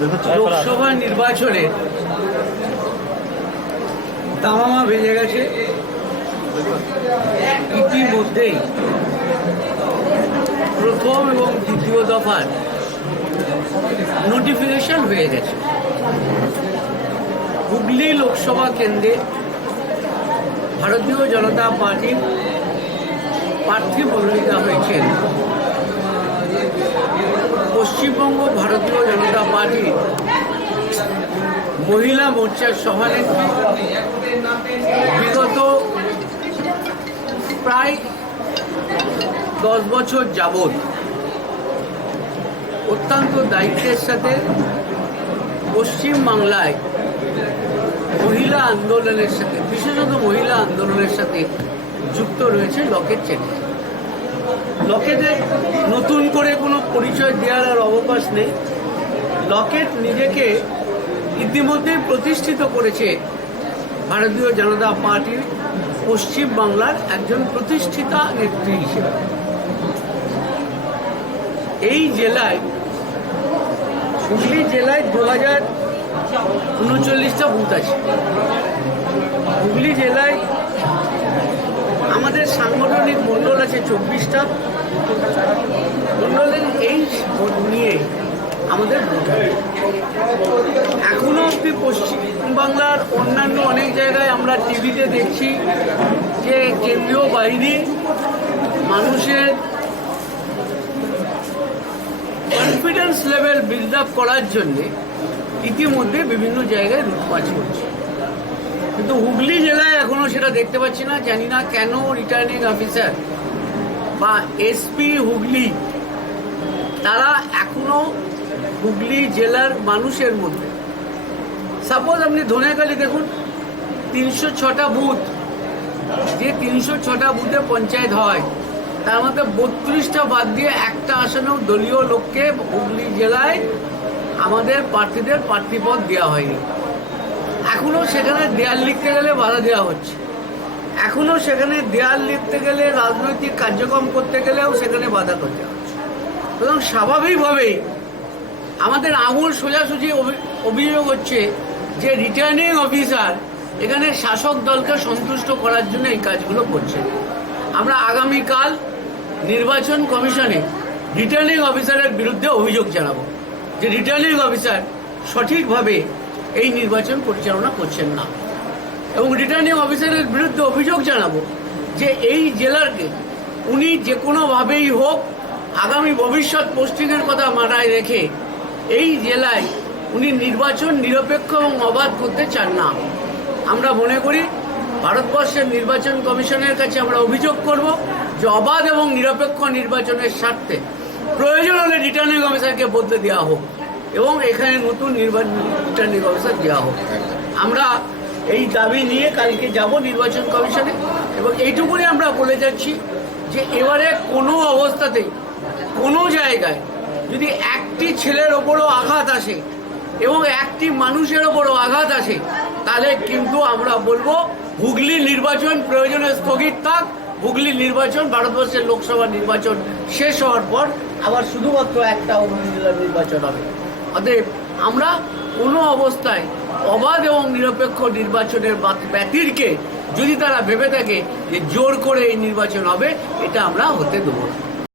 লোকসভা নির্বাচনে তামামা বেজে গেছে। ইতিমধ্যেই প্রথম এবং দ্বিতীয় দফার নোটিফিকেশন হয়ে গেছে। হুগলি লোকসভা কেন্দ্রে ভারতীয় জনতা পার্টির প্রার্থী মনোনীত হয়েছেন। পশ্চিমবঙ্গ ভারতীয় জনতা মহিলা মোর্চার সভানেত্রী, বিগত প্রায় দশ বছর যাবৎ অত্যন্ত দায়িত্বের সাথে পশ্চিম বাংলায় মহিলা আন্দোলনের সাথে, বিশেষত মহিলা আন্দোলনের সাথে যুক্ত রয়েছে লকেট চ্যাটার্জি লকেটের নতুন করে কোনো পরিচয় দেওয়ার আর অবকাশ নেই। লকেট নিজেকে ইতিমধ্যে প্রতিষ্ঠিত করেছে ভারতীয় জনতা পার্টির পশ্চিম বাংলার একজন প্রতিষ্ঠিতা নেত্রী হিসেবে। এই জেলায়, হুগলি জেলায় দু হাজার উনচল্লিশটা বুথ আছে। হুগলি জেলায় আমাদের সাংগঠনিক মণ্ডল আছে চব্বিশটা। মণ্ডলের এই নিয়ে আমাদের ভোট হবে। এখনও অব্দি পশ্চিমবাংলার অন্যান্য অনেক জায়গায় আমরা টিভিতে দেখছি যে কেন্দ্রীয় বাহিনী মানুষের কনফিডেন্স লেভেল বিল্ড আপ করার জন্যে ইতিমধ্যে বিভিন্ন জায়গায় লুটপাট করছে কিন্তু হুগলি জেলায় এখনও সেটা দেখতে পাচ্ছি না জানি না কেন রিটার্নিং অফিসার বা এসপি হুগলি, তারা এখনও হুগলি জেলার মানুষের মধ্যে। সাপোজ আপনি ধনেখালি দেখুন, তিনশো ছটা বুথ। যে তিনশো ছটা বুথে পঞ্চায়েত হয়, তার মধ্যে বত্রিশটা বাদ দিয়ে একটা আসনেও দলীয় লোককে হুগলি জেলায় আমাদের প্রার্থীদের প্রার্থীপদ দেওয়া হয়নি। এখনও সেখানে দেয়াল লিখতে গেলে বাধা দেওয়া হচ্ছে। এখনও সেখানে দেয়াল লিখতে গেলে, রাজনৈতিক কার্যক্রম করতে গেলেও সেখানে বাধা করতে হচ্ছে। এবং স্বাভাবিকভাবেই আমাদের আঙুল সোজাসুজি অভিযোগ হচ্ছে যে রিটার্নিং অফিসার এখানে শাসক দলকে সন্তুষ্ট করার জন্য এই কাজগুলো করছে। আমরা আগামীকাল নির্বাচন কমিশনে রিটার্নিং অফিসারের বিরুদ্ধে অভিযোগ জানাব যে রিটার্নিং অফিসার সঠিকভাবে এই নির্বাচন পরিচালনা করছেন না। এবং রিটার্নিং অফিসারের বিরুদ্ধে অভিযোগ জানাব যে এই জেলারকে উনি যে কোনোভাবেই হোক আগামী ভবিষ্যৎ পোস্টিংয়ের কথা মাথায় রেখে এই জেলায় উনি নির্বাচন নিরপেক্ষ এবং অবাধ করতে চান না। আমরা মনে করি ভারতবর্ষের নির্বাচন কমিশনের কাছে আমরা অভিযোগ করব যে অবাধ এবং নিরপেক্ষ নির্বাচনের স্বার্থে প্রয়োজন হলে রিটার্নিং অফিসারকে বদলে দেওয়া হোক এবং এখানে নতুন নির্বাচন রিটার্নিং অফিসার দেওয়া হোক। আমরা এই দাবি নিয়ে কালকে যাব নির্বাচন কমিশনে এবং এইটুকুনি আমরা বলে যাচ্ছি যে এবারে কোনো অবস্থাতেই কোনো জায়গায় যদি একটি ছেলের ওপরও আঘাত আসে এবং একটি মানুষের ওপরও আঘাত আসে, তাহলে কিন্তু আমরা বলব হুগলি নির্বাচন প্রয়োজনে স্থগিত থাক। হুগলি নির্বাচন, ভারতবর্ষের লোকসভা নির্বাচন শেষ হওয়ার পর আবার শুধুমাত্র একটা জেলার নির্বাচন হবে। অতএব আমরা কোনো অবস্থায় অবাধ এবং নিরপেক্ষ নির্বাচনের ব্যতিরকে যদি তারা ভেবে থাকে যে জোর করে এই নির্বাচন হবে, এটা আমরা হতে দেবো